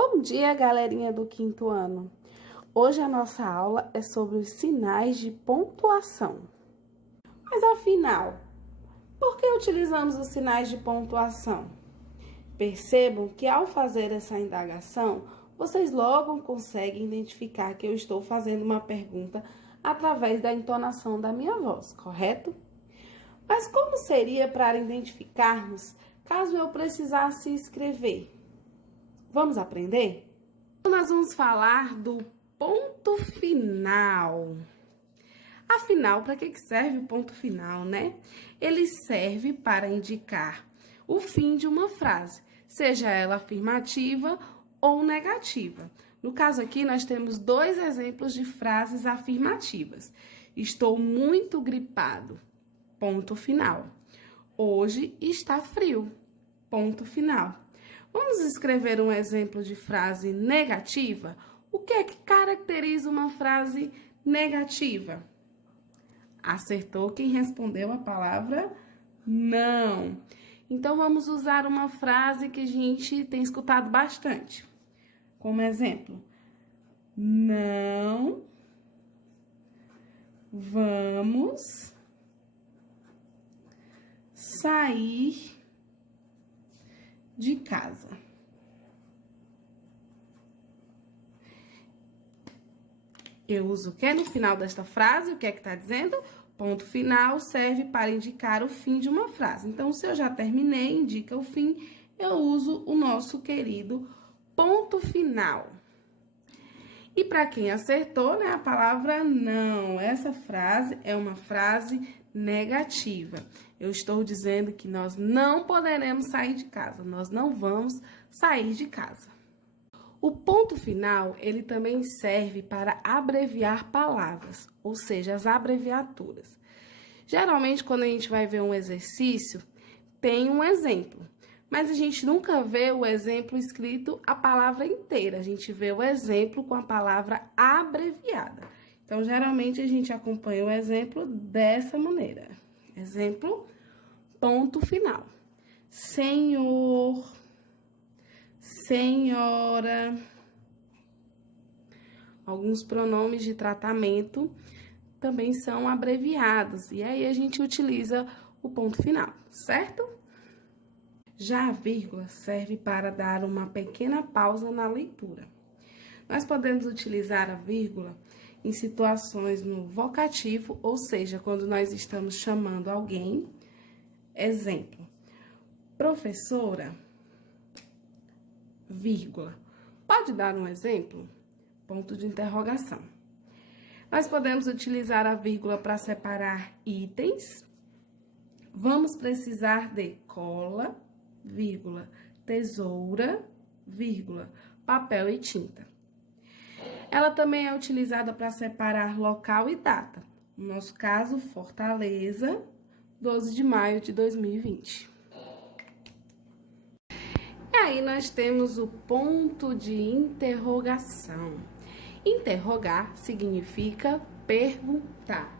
Bom dia, galerinha do quinto ano! Hoje a nossa aula é sobre os sinais de pontuação. Mas afinal, por que utilizamos os sinais de pontuação? Percebam que ao fazer essa indagação, vocês logo conseguem identificar que eu estou fazendo uma pergunta através da entonação da minha voz, correto? Mas como seria para identificarmos caso eu precisasse escrever? Vamos aprender? Nós vamos falar do ponto final. Afinal, para que serve o ponto final, né? Ele serve para indicar o fim de uma frase, seja ela afirmativa ou negativa. No caso aqui, nós temos dois exemplos de frases afirmativas. Estou muito gripado. Ponto final. Hoje está frio. Ponto final. Vamos escrever um exemplo de frase negativa? O que é que caracteriza uma frase negativa? Acertou quem respondeu a palavra não. Então, vamos usar uma frase que a gente tem escutado bastante. Como exemplo, não vamos sair de casa. Eu uso o que no final desta frase? O que é que está dizendo? Ponto final serve para indicar o fim de uma frase. Então, se eu já terminei, indica o fim, eu uso o nosso querido ponto final. E para quem acertou, né, a palavra não. Essa frase é uma frase negativa. Eu estou dizendo que nós não poderemos sair de casa, nós não vamos sair de casa. O ponto final, ele também serve para abreviar palavras, ou seja, as abreviaturas. Geralmente, quando a gente vai ver um exercício, tem um exemplo, mas a gente nunca vê o exemplo escrito a palavra inteira, a gente vê o exemplo com a palavra abreviada. Então, geralmente, a gente acompanha o exemplo dessa maneira. Exemplo, ponto final. Senhor, senhora. Alguns pronomes de tratamento também são abreviados. E aí, a gente utiliza o ponto final, certo? Já a vírgula serve para dar uma pequena pausa na leitura. Nós podemos utilizar a vírgula em situações no vocativo, ou seja, quando nós estamos chamando alguém. Exemplo, professora, vírgula. Pode dar um exemplo? Ponto de interrogação. Nós podemos utilizar a vírgula para separar itens. Vamos precisar de cola, vírgula, tesoura, vírgula, papel e tinta. Ela também é utilizada para separar local e data. No nosso caso, Fortaleza, 12 de maio de 2020. E aí, nós temos o ponto de interrogação. Interrogar significa perguntar.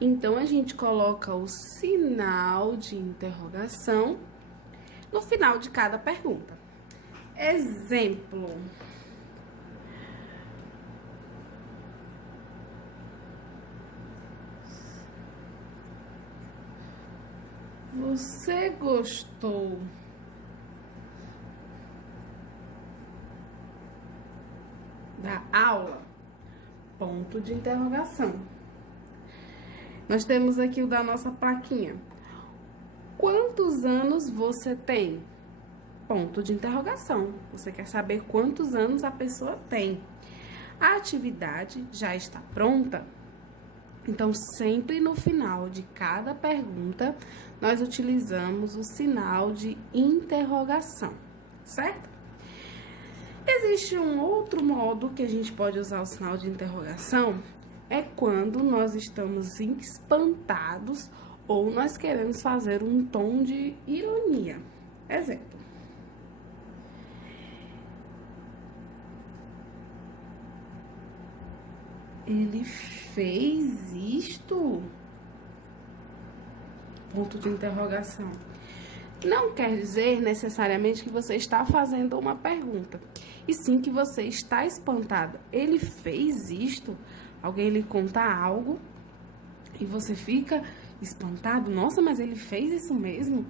Então, a gente coloca o sinal de interrogação no final de cada pergunta. Exemplo. Você gostou da aula? Ponto de interrogação. Nós temos aqui o da nossa plaquinha. Quantos anos você tem? Ponto de interrogação. Você quer saber quantos anos a pessoa tem. A atividade já está pronta? Então, sempre no final de cada pergunta, nós utilizamos o sinal de interrogação, certo? Existe um outro modo que a gente pode usar o sinal de interrogação, é quando nós estamos espantados ou nós queremos fazer um tom de ironia. Exemplo. Ele fez isto? Ponto de interrogação. Não quer dizer necessariamente que você está fazendo uma pergunta, e sim que você está espantado. Ele fez isto? Alguém lhe conta algo e você fica espantado? Nossa, mas ele fez isso mesmo?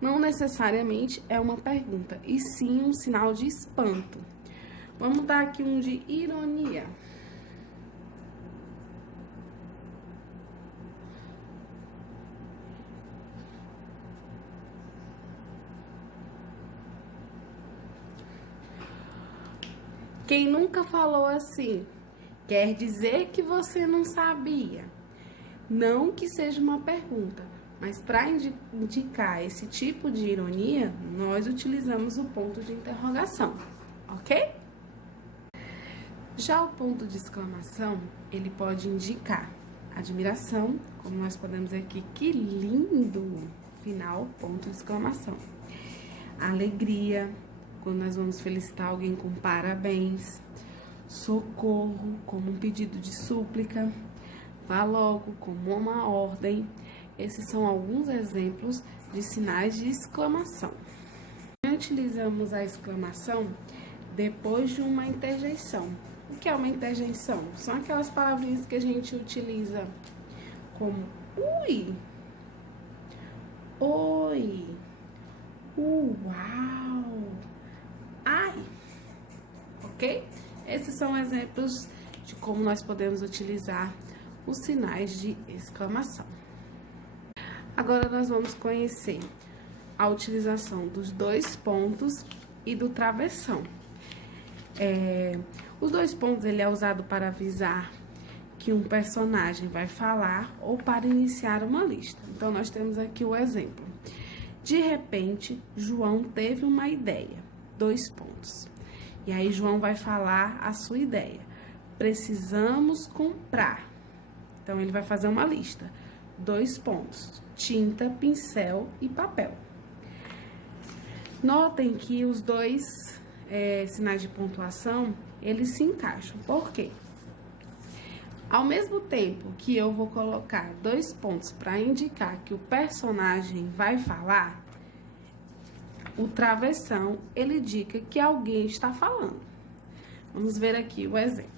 Não necessariamente é uma pergunta, e sim um sinal de espanto. Vamos dar aqui um de ironia. Quem nunca falou assim? Quer dizer que você não sabia. Não que seja uma pergunta, mas para indicar esse tipo de ironia, nós utilizamos o ponto de interrogação, ok? Já o ponto de exclamação, ele pode indicar admiração, como nós podemos ver aqui, que lindo! Final, ponto de exclamação. Alegria, quando nós vamos felicitar alguém com parabéns. Socorro, como um pedido de súplica. Vá logo, como uma ordem. Esses são alguns exemplos de sinais de exclamação. Utilizamos a exclamação depois de uma interjeição. O que é uma interjeição? São aquelas palavrinhas que a gente utiliza como ui, oi, uau, ai, ok? Esses são exemplos de como nós podemos utilizar os sinais de exclamação. Agora nós vamos conhecer a utilização dos dois pontos e do travessão. Os dois pontos ele é usado para avisar que um personagem vai falar ou para iniciar uma lista. Então nós temos aqui o exemplo. De repente, João teve uma ideia. Dois pontos. E aí João vai falar a sua ideia. Precisamos comprar. Então ele vai fazer uma lista. Dois pontos. Tinta, pincel e papel. Notem que os dois sinais de pontuação, eles se encaixam. Por quê? Ao mesmo tempo que eu vou colocar dois pontos para indicar que o personagem vai falar, o travessão, ele indica que alguém está falando. Vamos ver aqui o exemplo.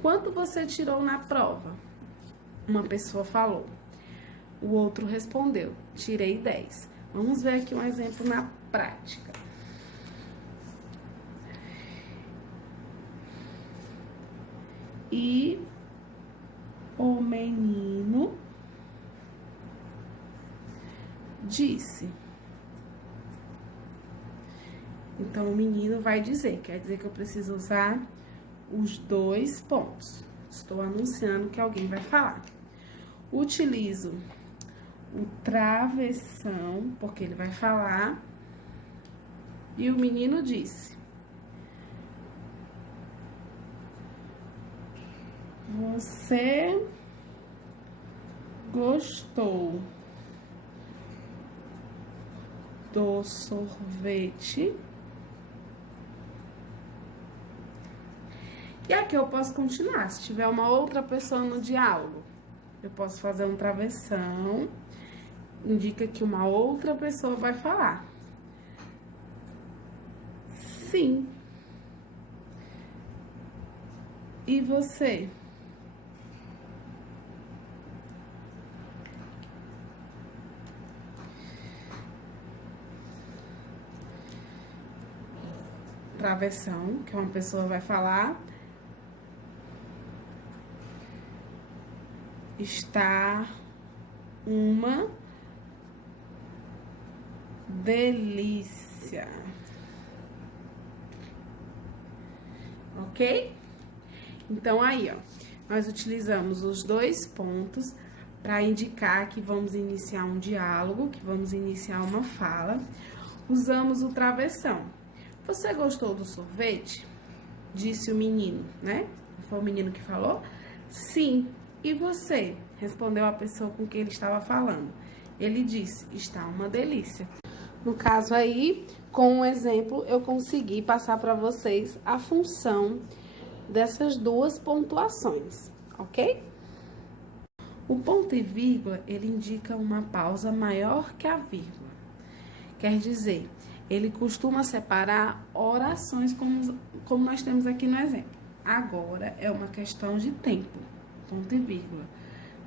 Quanto você tirou na prova? Uma pessoa falou. O outro respondeu, tirei 10. Vamos ver aqui um exemplo na prática. E o menino disse. Então, o menino vai dizer, quer dizer que eu preciso usar os dois pontos. Estou anunciando que alguém vai falar. Utilizo o travessão, porque ele vai falar. E o menino disse. Você gostou do sorvete? E aqui eu posso continuar. Se tiver uma outra pessoa no diálogo, eu posso fazer um travessão. Indica que uma outra pessoa vai falar. Sim. E você? Travessão, que uma pessoa vai falar. Está uma delícia. Ok? Então, aí, ó, nós utilizamos os dois pontos para indicar que vamos iniciar um diálogo, que vamos iniciar uma fala. Usamos o travessão. Você gostou do sorvete? Disse o menino, né? Foi o menino que falou? Sim. E você? Respondeu a pessoa com quem ele estava falando. Ele disse, está uma delícia. No caso aí, com um exemplo, eu consegui passar para vocês a função dessas duas pontuações, ok? O ponto e vírgula, ele indica uma pausa maior que a vírgula. Quer dizer, ele costuma separar orações como nós temos aqui no exemplo. Agora é uma questão de tempo, ponto e vírgula.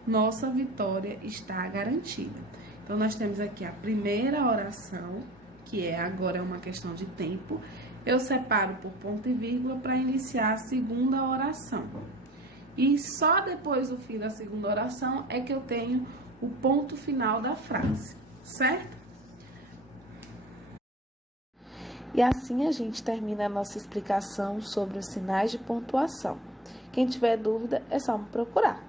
Nossa vitória está garantida. Então, nós temos aqui a primeira oração, que agora é uma questão de tempo. Eu separo por ponto e vírgula para iniciar a segunda oração. E só depois do fim da segunda oração é que eu tenho o ponto final da frase, certo? E assim a gente termina a nossa explicação sobre os sinais de pontuação. Quem tiver dúvida, é só me procurar.